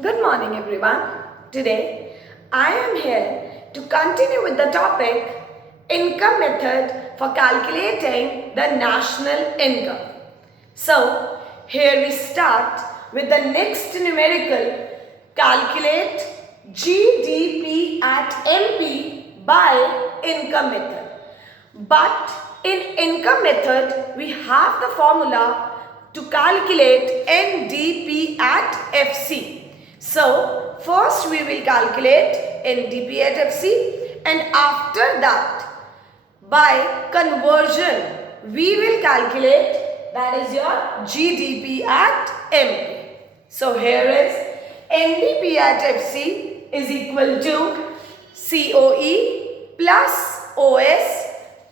Good morning everyone. Today I am here to continue with the topic income method for calculating the national income. So here we start with the next numerical, calculate GDP at MP by income method. But in income method we have the formula to calculate NDP at FC. So first we will calculate NDP at FC, and after that by conversion we will calculate, that is your GDP at MP. So here is NDP at FC is equal to COE plus OS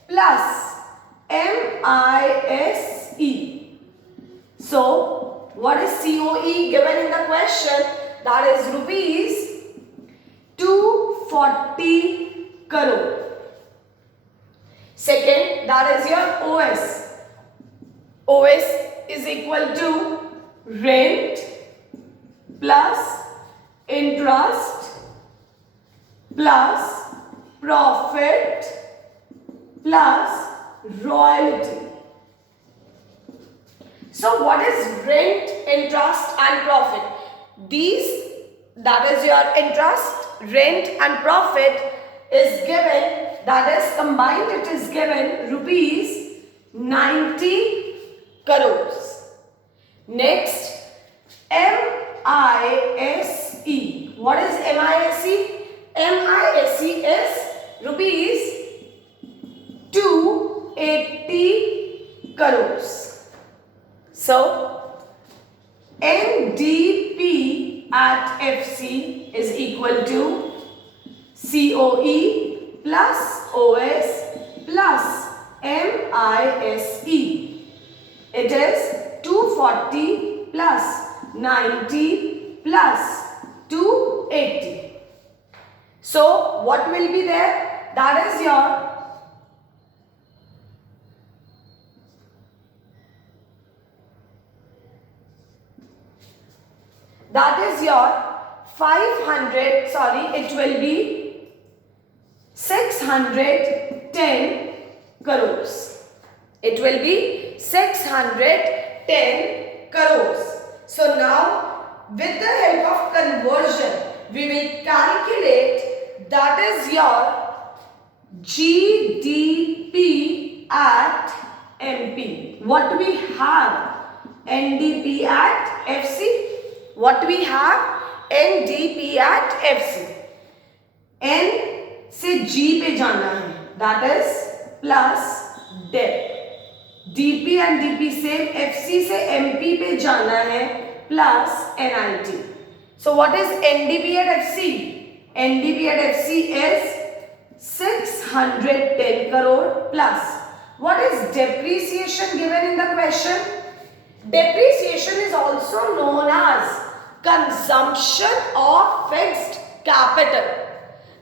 plus MISE. So what is COE given in the question? That is rupees 240 crore. Second, that is your OS. OS is equal to rent plus interest plus profit plus royalty. So what is rent, interest and profit? These, that is your interest, rent and profit is given, that is combined, it is given rupees 90 crores. Next, MISE. What is MISE? MISE is rupees 280 crores. So NDP at FC is equal to COE plus OS plus MISE. It is 240 plus 90 plus 280. So what will be there? That is your it will be 610 crores. It will be 610 crores. So now with the help of conversion we will calculate, that is your GDP at MP. What we have? NDP at FC. What we have? NDP at FC. N से G पे जाना है, that is plus debt. DP and DP same, FC से MP पे जाना है plus NIT. So what is NDP at FC? NDP at FC is 610 crore plus. What is depreciation given in the question? Depreciation is also known as consumption of fixed capital.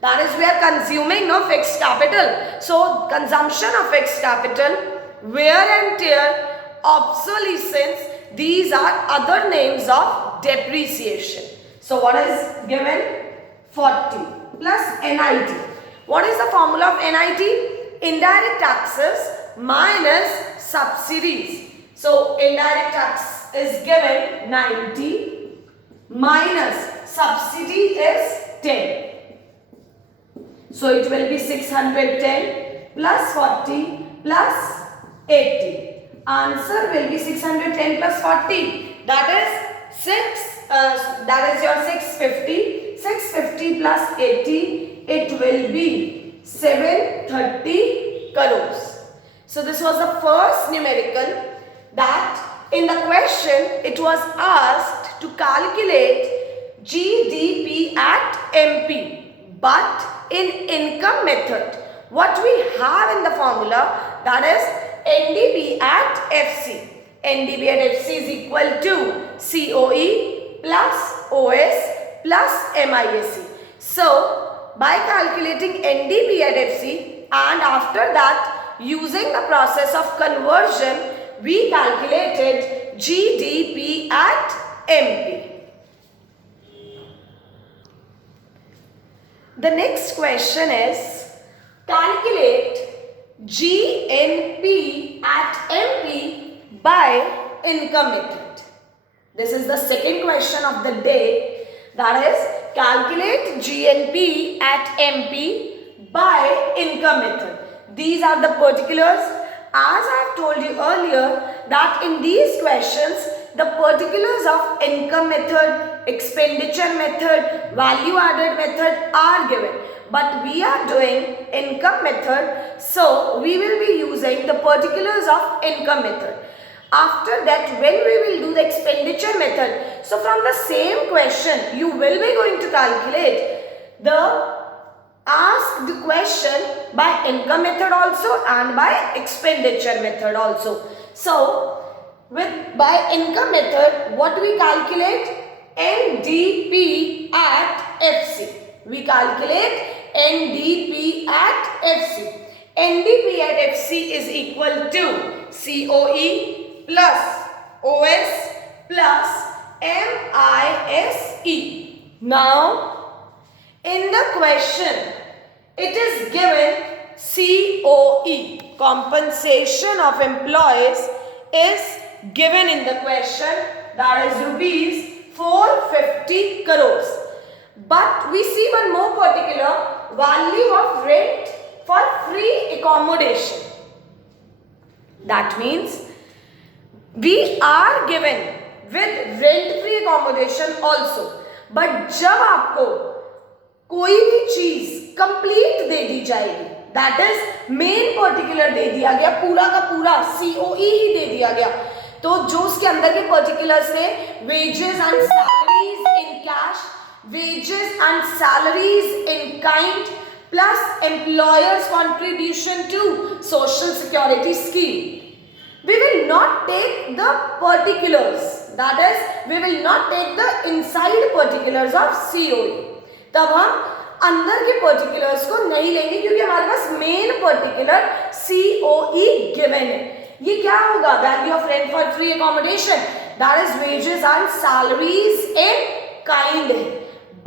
That is, we are consuming no fixed capital. So consumption of fixed capital, wear and tear, obsolescence, these are other names of depreciation. So what is given? 40 plus NIT. What is the formula of NIT? Indirect taxes minus subsidies. So indirect tax is given 90 minus subsidy is 10. So it will be 610 plus 40 plus 80. Answer will be 610 plus 40. That is your 650. 650 plus 80. It will be 730 crores. So this was the first numerical that in the question it was asked to calculate GDP at MP. But in income method, what we have in the formula, that is NDP at FC. NDP at FC is equal to COE plus OS plus MISE. So by calculating NDP at FC and after that using the process of conversion, we calculated GDP at MP. The next question is calculate GNP at MP by income method. This is the second question of the day, that is calculate GNP at MP by income method. These are the particulars. As I have told you earlier that in these questions the particulars of income method, expenditure method, value added method are given. But we are doing income method, so we will be using the particulars of income method. After that, when we will do the expenditure method, so from the same question you will be going to calculate the asked question by income method also and by expenditure method also. So by income method, what we calculate? NDP at FC. We calculate NDP at FC. NDP at FC is equal to COE plus OS plus MISE. Now, in the question, it is given COE, compensation of employees, is given in the question, that is rupees 450 crores. But we see one more particular, value of rent for free accommodation. That means we are given with rent free accommodation also. But जब आपको कोई भी चीज complete दे दी जाएगी, that is main particular दे दिया गया, पूरा का पूरा COE ही दे दिया गया, तो जो उसके अंदर के पर्टिकुलर्स थे wages and salaries in cash, wages and salaries in kind plus employers contribution to social security scheme. We will not take the particulars, that is we will not take the inside particulars of COE. तब हम अंदर के particulars को नहीं लेंगे क्योंकि हमारे पास main particular COE given है. ये क्या होगा? Value of rent for free accommodation, that is wages and salaries in kind है.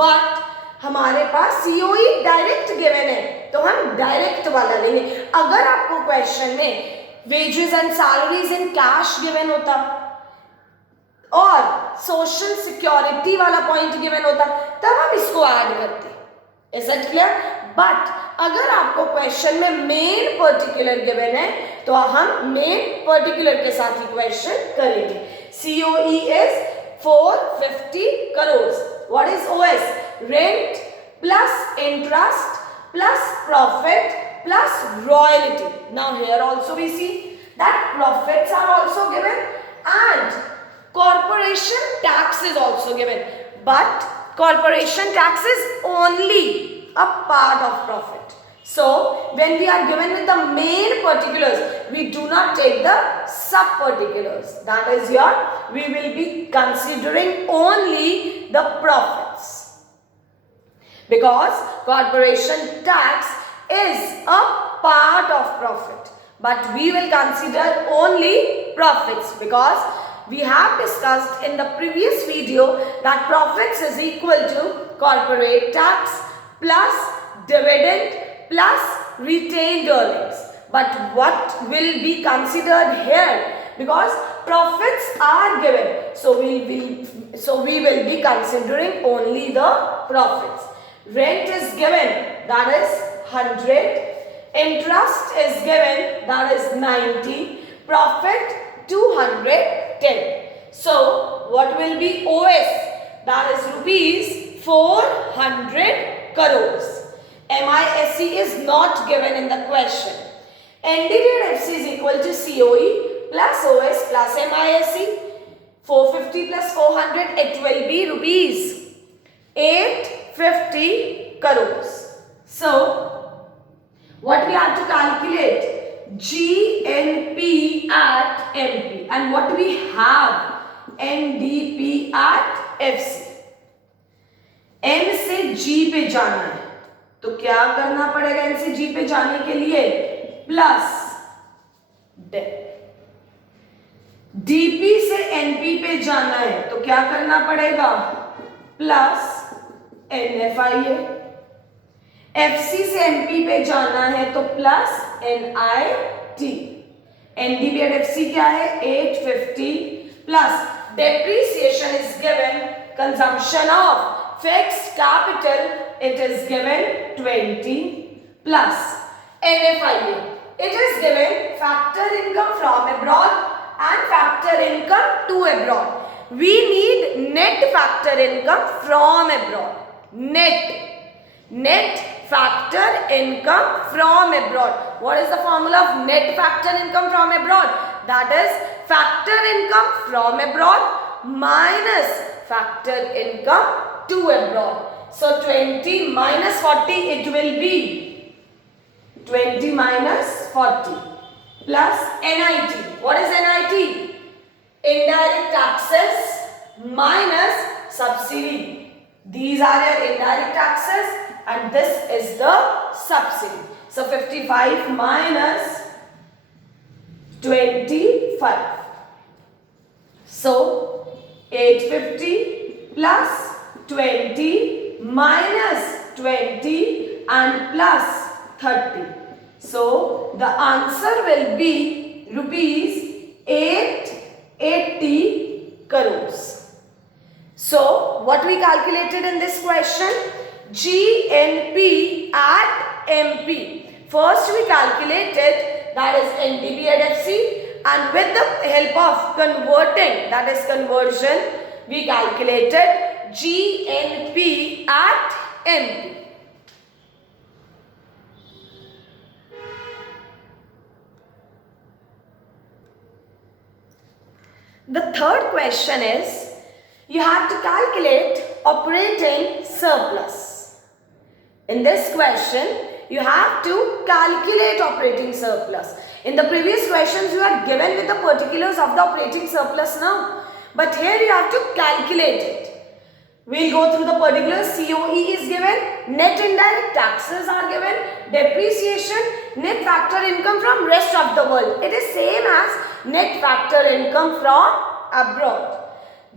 बट हमारे पास COE डायरेक्ट गिवन है तो हम डायरेक्ट वाला लेंगे. अगर आपको क्वेश्चन में wages and salaries in cash given होता और सोशल सिक्योरिटी वाला पॉइंट गिवन होता तब हम इसको ऐड करते. Is it clear? बट अगर आपको क्वेश्चन में मेन पर्टिकुलर गिवन है तो हम मेन पर्टिकुलर के साथ ही क्वेश्चन करेंगे. COE is 450 crores. What is OS? Rent plus interest plus profit plus royalty. Now here also we see that profits are also given and corporation tax is also given. But corporation tax is only a part of profit. So when we are given with the main particulars, we do not take the sub particulars. That is here we will be considering only the profits, because corporation tax is a part of profit, but we will consider only profits because we have discussed in the previous video that profits is equal to corporate tax plus dividend plus retained earnings. But what will be considered here? Because profits are given, so we will be considering only the profits. Rent is given, that is 100. Interest is given, that is 90. Profit 210. So what will be OS? That is rupees 400 crores. MISE is not given in the question. NDP at FC is equal to COE plus OS plus MISE. 450 plus 400, it will be rupees 850 crores. So what we have to calculate? GNP at MP, and what we have? NDP at FC. N से G पे जाना है तो क्या करना पड़ेगा? N से G पे जाने के लिए प्लस DP से NP पे जाना है तो क्या करना पड़ेगा? Plus NFIA. FC से MP पे जाना है तो plus NIT, NDP at FC क्या है 850 plus depreciation is given, consumption of fixed capital it is given 20 plus NFIA it is given factor income from abroad and factor income to abroad. We need net factor income from abroad. Net factor income from abroad. What is the formula of net factor income from abroad? That is factor income from abroad minus factor income to abroad. So 20 minus 40 it will be 20 minus 40 plus NIT. What is NIT? Indirect taxes minus subsidy. These are your indirect taxes and this is the subsidy. So 55 minus 25. So 850 plus 20 minus 20 and plus 30. So the answer will be rupees 880 crores. So what we calculated in this question? GNP at MP. First we calculated, that is NDP at FC, and with the help of converting, that is conversion, we calculated GNP at MP. The third question is, you have to calculate operating surplus. In this question, you have to calculate operating surplus. In the previous questions, you are given with the particulars of the operating surplus now. But here you have to calculate it. We'll go through the particulars. COE is given, net indirect taxes are given, depreciation, net factor income from rest of the world. It is same as net factor income from abroad.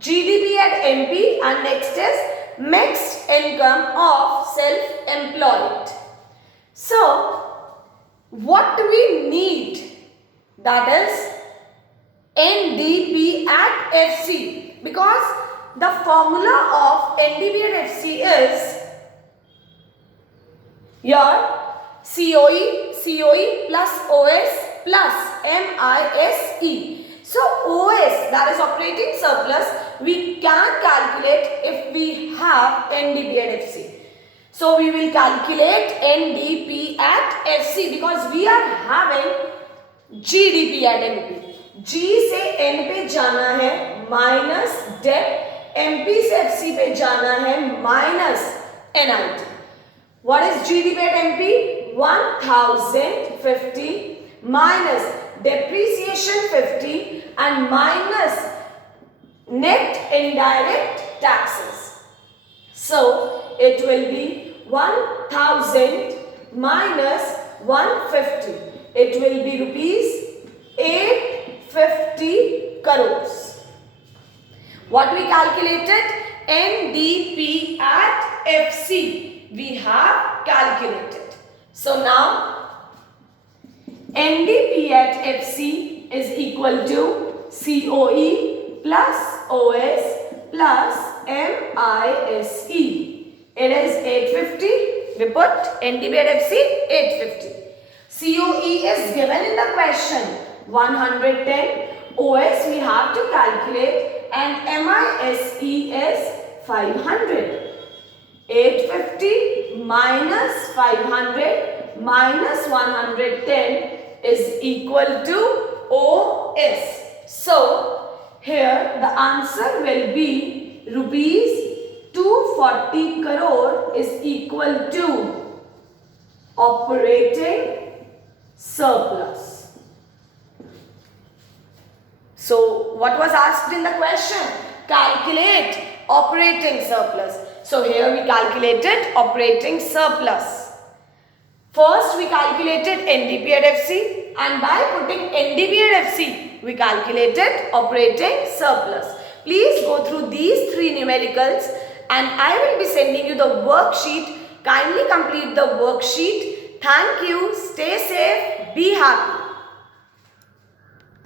GDP at MP, and next is mixed income of self-employed. So, what we need, that is NDP at FC, because the formula of NDP at FC is your COE plus OS plus MISE. So OS, that is operating surplus, we can calculate if we have NDP at FC. So we will calculate NDP at FC because we are having GDP at MP. G से N पे जाना है minus debt, MP से FC पे जाना है minus NIT. What is GDP at MP? 1050 minus depreciation 50 and minus net indirect taxes. So it will be 1000 minus 150. It will be rupees 850 crores. What we calculated? NDP at FC. We have calculated. So now NDP at FC is equal to COE plus OS plus MISE. It is 850. We put NDP at FC 850. COE is given in the question 110. OS we have to calculate and MISE is 500. 850 minus 500 minus 110 is equal to OS. So, here the answer will be rupees 240 crore is equal to operating surplus. So, what was asked in the question? Calculate operating surplus. So, here we calculated operating surplus. First, we calculated NDP at FC, and by putting NDP at FC, we calculated operating surplus. Please go through these three numericals, and I will be sending you the worksheet Kindly complete the worksheet. Thank you. Stay safe. Be happy.